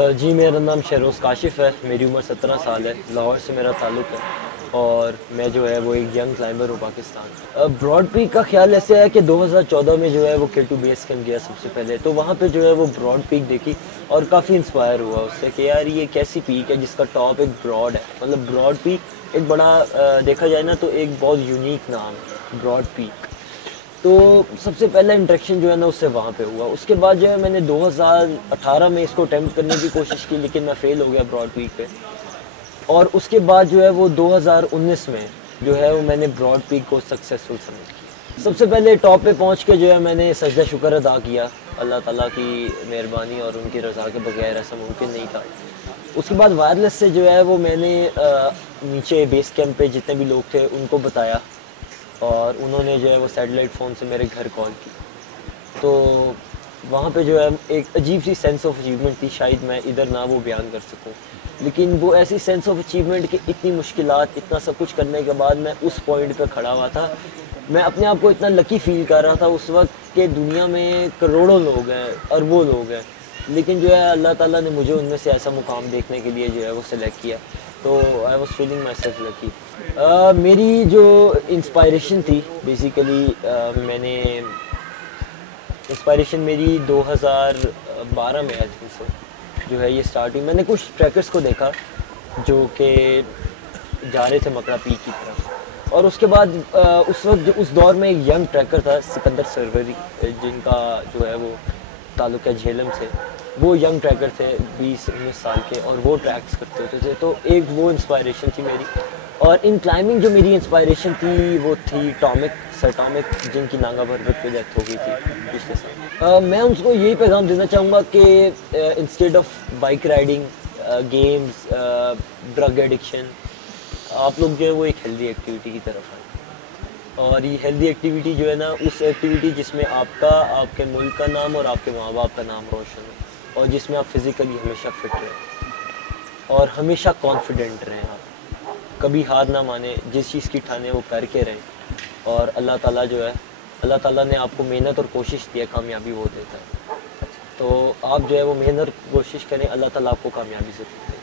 जी मेरा नाम शहरोज़ काशिफ़ है। मेरी उम्र 17 साल है। लाहौर से मेरा ताल्लुक़ है और मैं जो है वो एक यंग क्लाइंबर हूँ पाकिस्तान। ब्रॉड पीक का ख़्याल ऐसे है कि 2014 में जो है वो K2 बेस कैंप गया सबसे पहले, तो वहाँ पे जो है वो ब्रॉड पीक देखी और काफ़ी इंस्पायर हुआ उससे कि यार ये कैसी पीक है जिसका टॉप एक ब्रॉड है। मतलब ब्रॉड पीक एक बड़ा देखा जाए ना तो एक बहुत यूनिक नाम है ब्रॉड पीक। तो सबसे पहला इंटरेक्शन जो है ना उससे वहाँ पे हुआ। उसके बाद जो है मैंने 2018 में इसको अटेम्प्ट करने की कोशिश की, लेकिन मैं फ़ेल हो गया ब्रॉड पीक पे। और उसके बाद जो है वो 2019 में जो है वो मैंने ब्रॉड पीक को सक्सेसफुल सबमिट किया। सबसे पहले टॉप पे पहुँच के जो है मैंने सजदा शुक्र अदा किया अल्लाह ताला की मेहरबानी और उनकी रज़ा के बगैर ऐसा मुमकिन नहीं था। उसके बाद वायरलेस से जो है वो मैंने नीचे बेस कैंप पे जितने भी लोग थे उनको बताया और उन्होंने जो है वो सैटेलाइट फ़ोन से मेरे घर कॉल की। तो वहाँ पे जो है एक अजीब सी सेंस ऑफ अचीवमेंट थी, शायद मैं इधर ना वो बयान कर सकूँ, लेकिन वो ऐसी सेंस ऑफ अचीवमेंट कि इतनी मुश्किलात, इतना सब कुछ करने के बाद मैं उस पॉइंट पे खड़ा हुआ था। मैं अपने आप को इतना लकी फ़ील कर रहा था उस वक़्त कि दुनिया में करोड़ों लोग हैं, अरबों लोग हैं, लेकिन जो है अल्लाह ताला ने मुझे उनमें से ऐसा मुकाम देखने के लिए जो है वो सिलेक्ट किया। तो I was feeling my self lucky. मेरी जो इंस्पायरेशन थी बेसिकली मैंने इंस्पायरेशन मेरी 2012 में आई थिंक सो जो है ये स्टार्ट हुई। मैंने कुछ ट्रैकर्स को देखा जो कि जा रहे थे मकड़ा पीक की तरफ, और उसके बाद उस वक्त उस दौर में एक यंग ट्रैकर था सिकंदर सरवरी, जिनका जो है वो ताल्लुक़ है झेलम से। वो यंग ट्रैकर थे 20-19 साल के और वो ट्रैक्स करते होते थे, तो एक वो इंस्पायरेशन थी मेरी। और इन क्लाइंबिंग जो मेरी इंस्पायरेशन थी वो थी टॉमिक सर टॉमिक, जिनकी नांगा पर्वत पे डेथ हो गई थी पिछले साल। मैं उनको यही पैगाम देना चाहूँगा कि instead of bike riding, games, drug addiction, आप लोग जो है वो एक हेल्दी एक्टिविटी की तरफ आए। और ये हेल्दी एक्टिविटी जो है ना उस एक्टिविटी जिसमें आपका, आपके मुल्क का नाम और आपके माँ बाप का नाम रोशन हो, और जिसमें आप फिज़िकली हमेशा फिट रहें और हमेशा कॉन्फिडेंट रहें। आप कभी हार ना माने, जिस चीज़ की ठाने वो करके रहें। और अल्लाह ताला जो है, अल्लाह ताला ने आपको मेहनत और कोशिश दी है, कामयाबी वो देता है। तो आप जो है वो मेहनत कोशिश करें, अल्लाह ताला आपको कामयाबी ज़रूर देगा।